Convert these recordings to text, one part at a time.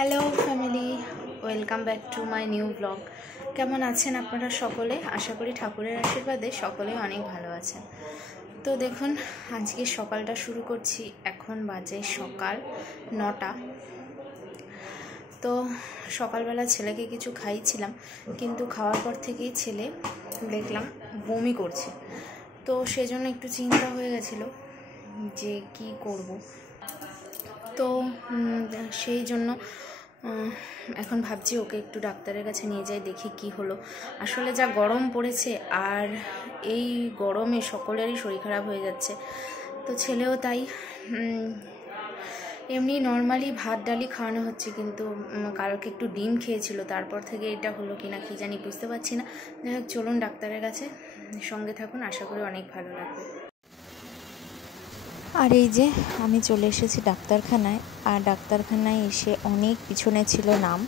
Hello family, welcome back to my new blog. কেমন আছেন আপনারা সকলে? আশা করি ঠাকুরের আশীর্বাদে সকলেই অনেক ভালো আছেন। তো দেখুন, আজকে সকালটা শুরু করছি। এখন বাজে সকাল 9টা। তো সকালবেলা ছেলেকে কিছু খাইয়েছিলাম, কিন্তু খাওয়ার পর থেকেই ছেলে দেখলাম বমি করছে। তো সেজন্য একটু চিন্তা হয়ে গেছিলো যে কি করব। তো সেই জন্য এখন ভাবছি ওকে একটু ডাক্তারের কাছে নিয়ে যাই, দেখি কি হলো। আসলে যা গরম পড়েছে, আর এই গরমে সকলেরই শরীর খারাপ হয়ে যাচ্ছে। তো ছেলেও তাই। এমনি নর্মালি ভাত ডালি খাওয়ানো হচ্ছে, কিন্তু কালকে একটু ডিম খেয়েছিল, তারপর থেকে এটা হলো কিনা কি জানি, বুঝতে পারছি না। যাই হোক, চলুন ডাক্তারের কাছে, সঙ্গে থাকুন, আশা করি অনেক ভালো লাগবে। আর এই যে আমি চলে এসেছি ডাক্তারখানায়। আর ডাক্তারখানায় এসে অনেক পিছনে ছিল নাম।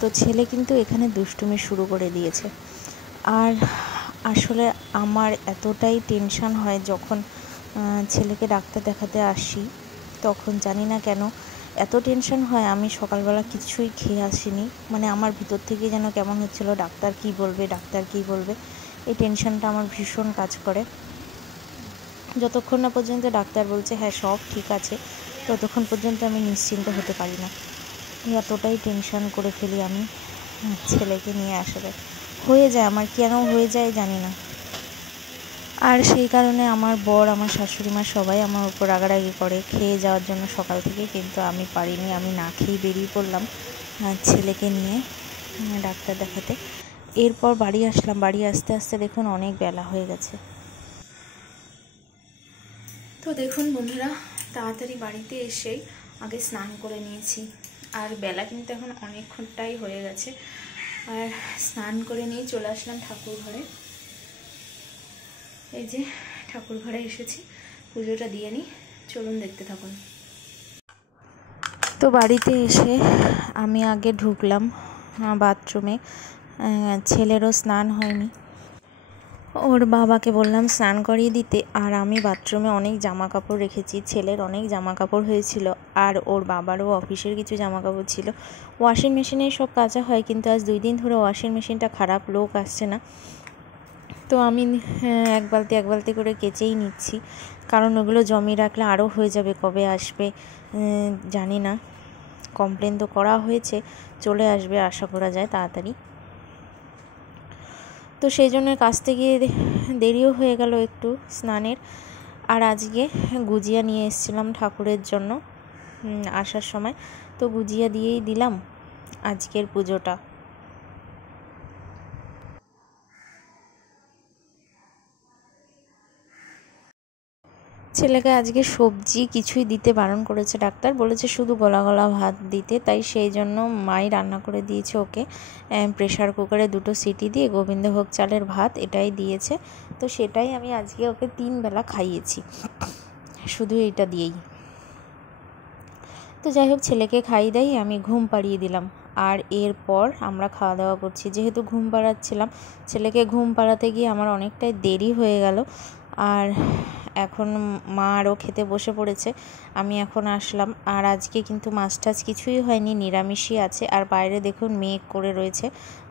তো ছেলে কিন্তু এখানে দুষ্টুমি শুরু করে দিয়েছে। আর আসলে আমার এতটাই টেনশন হয় যখন ছেলেকে ডাক্তার দেখাতে আসি, তখন জানি না কেন এত টেনশন হয়। আমি সকালবেলা কিছুই খেয়ে আসিনি, মানে আমার ভিতর থেকে যেন কেমন হচ্ছিল, ডাক্তার কি বলবে, ডাক্তার কি বলবে, এই টেনশনটা আমার ভীষণ কাজ করে। যতক্ষণ না পর্যন্ত ডাক্তার বলছে হ্যাঁ সব ঠিক আছে, ততক্ষণ পর্যন্ত আমি নিশ্চিন্ত হতে পারি না। এতটাই টেনশন করে ফেলি আমি ছেলেকে নিয়ে আসলে। হয়ে যায় আমার, কেন হয়ে যায় জানি না। আর সেই কারণে আমার বর, আমার শাশুড়ি মা সবাই আমার উপর রাগারাগি করে খেয়ে যাওয়ার জন্য সকাল থেকে, কিন্তু আমি পারিনি। আমি না খেয়ে বেরিয়ে পড়লাম ছেলেকে নিয়ে ডাক্তার দেখাতে। এরপর বাড়ি আসলাম। বাড়ি আসতে আসতে দেখুন অনেক বেলা হয়ে গেছে। তো দেখুন বন্ধুরা, তাড়াতাড়ি বাড়িতে এসেই আগে স্নান করে নিয়েছি। আর বেলা কিন্তু এখন অনেকক্ষণটাই হয়ে গেছে। আর স্নান করে নিয়ে চলে আসলাম ঠাকুর ঘরে। এই যে ঠাকুর ঘরে এসেছি, পুজোটা দিয়ে নিই, চলুন দেখতে থাকুন। তো বাড়িতে এসে আমি আগে ঢুকলাম বাথরুমে। ছেলেরও স্নান হয়নি, ওর বাবাকে বললাম স্নান করিয়ে দিতে। আর আমি বাথরুমে অনেক জামা কাপড় রেখেছি, ছেলের অনেক জামা কাপড় হয়েছিল, আর ওর বাবারও অফিসের কিছু জামা কাপড় ছিল। ওয়াশিং মেশিনে সব কাচা হয়, কিন্তু আজ 2 দিন ধরে ওয়াশিং মেশিনটা খারাপ, লোক আসছে না। তো আমি এক বালতি করে কেচেই নিচ্ছি, কারণ ওগুলো জমিয়ে রাখলে আরও হয়ে যাবে। কবে আসবে জানি না, কমপ্লেন তো করা হয়েছে, চলে আসবে আশা করা যায় তাড়াতাড়ি। তো সেই জন্য কাচতে গিয়ে দেরিও হয়ে গেল একটু স্নানের। আর আজকে গুজিয়া নিয়ে এসেছিলাম ঠাকুরের জন্য আসার সময়, তো গুজিয়া দিয়েই দিলাম আজকের পুজোটা। ছেলেকে আজকে সবজি কিছুই দিতে বারণ করেছে ডাক্তার, বলেছে শুধু গলা গলা ভাত দিতে। তাই সেই জন্য মাই রান্না করে দিয়েছে ওকে, প্রেশার কুকারে 2টো সিটি দিয়ে গোবিন্দভোগ চালের ভাত এটাই দিয়েছে। তো সেটাই আমি আজকে ওকে 3 বেলা খাইয়েছি, শুধু এটা দিয়েই। তো যাই হোক, ছেলেকে খাইয়ে দেই, আমি ঘুম পাড়িয়ে দিলাম। আর এরপর আমরা খাওয়া দাওয়া করছি। যেহেতু ঘুম পাড়াচ্ছিলাম, ছেলেকে ঘুম পাড়াতে গিয়ে আমার অনেকটাই দেরি হয়ে গেল। আর এখন মা আরও খেতে বসে পড়েছে, আমি এখন আসলাম। আর আজকে কিন্তু মাছ টাছ কিছুই হয়নি, নিরামিষই আছে। আর বাইরে দেখুন মেঘ করে রয়েছে,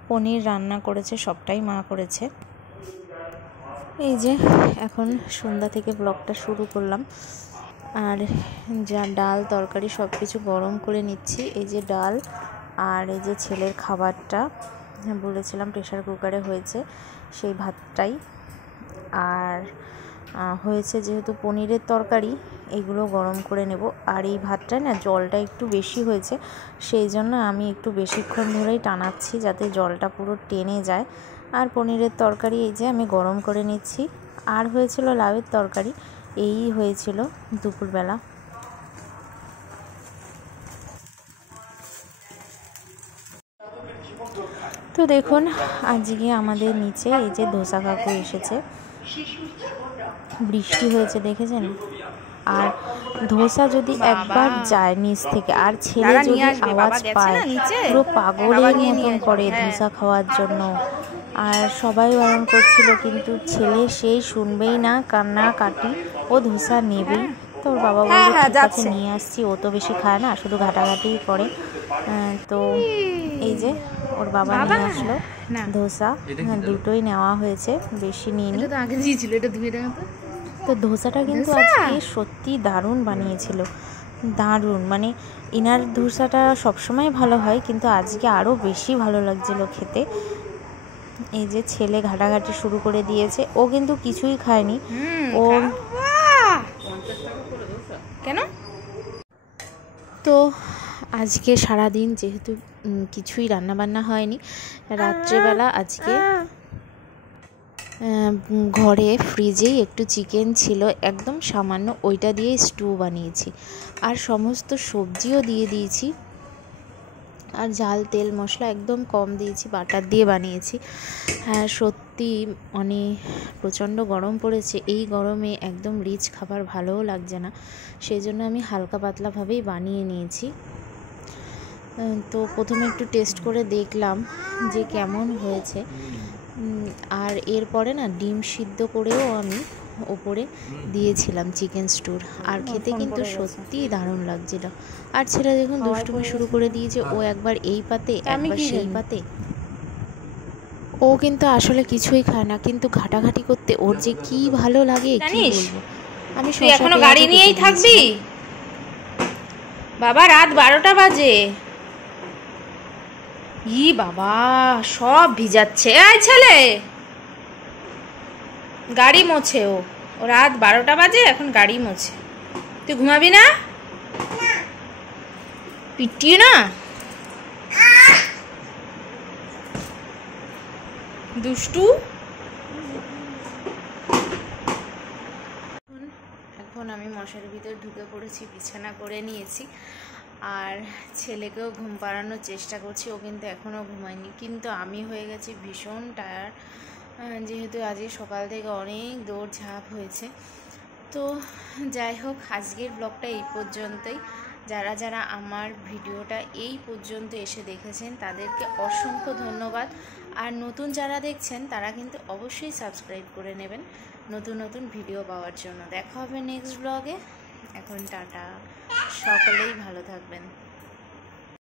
পনির রান্না করেছে, সবটাই মা করেছে। এই যে এখন সন্ধ্যা থেকে ব্লগটা শুরু করলাম। আর যা ডাল তরকারি সব কিছু গরম করে নিচ্ছি। এই যে ডাল, আর এই যে ছেলের খাবারটা বলেছিলাম প্রেশার কুকারে হয়েছে, সেই ভাতটাই। আর হয়েছে যেহেতু পনিরের তরকারি, এগুলো গরম করে নেব। আর এই ভাতটায় না জলটা একটু বেশি হয়েছে, সেই জন্য আমি একটু বেশিক্ষণ ধরেই টানাচ্ছি যাতে জলটা পুরো টেনে যায়। আর পনিরের তরকারি এই যে আমি গরম করে নিচ্ছি। আর হয়েছিল লাউয়ের তরকারি, এই হয়েছিল দুপুরবেলা। তো দেখুন আজকে আমাদের নিচে এই যে ধোসা কাকু এসেছে, বৃষ্টি হয়েছে দেখেছেন। আর ধোসা যদি একবার যায় নিচ থেকে, আর ছেলে যদি আওয়াজ পায় পুরো পাগলের মতন করে ধোসা খাওয়ার জন্য। আর সবাই বারণ করছিল, কিন্তু ছেলে সেই শুনবেই না, কান্নাকাটি, ও ধোসা নেবেই। তো ওর বাবা বললো ঠিক আছে নিয়ে আসছি, ও তো বেশি খায় না, শুধু ঘাটাঘাটিই করে। তো এই যে ওর বাবা নিয়ে আসলো ধোসা, দুটোই নেওয়া হয়েছে, বেশি নিয়ে নি। আগে দিয়েছিল, এটা ধুয়ে দেওয়া তো। তো ধোসাটা কিন্তু আজকে সত্যি দারুণ বানিয়েছিল, দারুণ। মানে ইনার ধোসাটা সবসময় ভালো হয়, কিন্তু আজকে আরও বেশি ভালো লাগছিল খেতে। এই যে ছেলে ঘাটাঘাটি শুরু করে দিয়েছে, ও কিন্তু কিছুই খায়নি। ওর কেন? তো আজকে সারাদিন যেহেতু কিছুই রান্নাবান্না হয়নি, রাত্রেবেলা আজকে ঘরে ফ্রিজেই একটু চিকেন ছিল, একদম সামান্য, ওইটা দিয়ে স্টু বানিয়েছি। আর সমস্ত সবজিও দিয়ে দিয়েছি, আর ঝাল তেল মশলা একদম কম দিয়েছি, বাটার দিয়ে বানিয়েছি। হ্যাঁ সত্যি প্রচণ্ড গরম পড়েছে, এই গরমে একদম রিচ খাবার ভালোও লাগছে না, সেই জন্য আমি হালকা পাতলাভাবেই বানিয়ে নিয়েছি। তো প্রথমে একটু টেস্ট করে দেখলাম যে কেমন হয়েছে, আর এরপরে না ডিম সিদ্ধ করেও আমি ওপরে দিয়েছিলাম চিকেন স্টুর, আর খেতে কিন্তু সত্যিই দারুণ লাগছিল। আর ছেলে দেখুন দুষ্টুমি শুরু করে দিয়েছে, ও একবার এই পাতে একবার সেই পাতে। ও কিন্তু আসলে কিছুই খায় না, কিন্তু ঘাটাঘাটি করতে ওর যে কি ভালো লাগে কি বলবো। আমি এখনো গাড়ি নিয়েই থাকবি বাবা, রাত 12টা বাজে। ই বাবা সব ভিজাচ্ছে, এই ছেলে গাড়ি মোছে, ও রাত 12টা বাজে এখন গাড়ি মোছে। তুই ঘুমাবি না? পিটিয়ে না, দুষ্টু। এখন আমি মশারির ভিতরে ঢুকে পড়েছি, বিছানা করে নিয়েছি, আর ছেলেকেও ঘুম পাড়ানোর চেষ্টা করছি। ও কিন্তু এখনও ঘুমায়নি, কিন্তু আমি হয়ে গেছি ভীষণ টায়ার্ড, যেহেতু আজকে সকাল থেকে অনেক দৌড়ঝাঁপ হয়েছে। তো যাই হোক, আজকের ব্লগটা এই পর্যন্তই। যারা যারা আমার ভিডিওটা এই পর্যন্ত এসে দেখেছেন তাদেরকে অসংখ্য ধন্যবাদ, আর নতুন যারা দেখছেন তারা কিন্তু অবশ্যই সাবস্ক্রাইব করে নেবেন নতুন নতুন ভিডিও পাওয়ার জন্য। দেখা হবে নেক্সট ব্লগে। এখন টাটা, সকলেই ভালো থাকবেন।